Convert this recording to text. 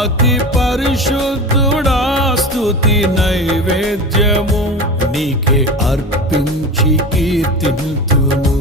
అతి పరిశుద్ధుడా స్థుతి నైవేద్యము నీకే అర్పించి కీర్తిని తును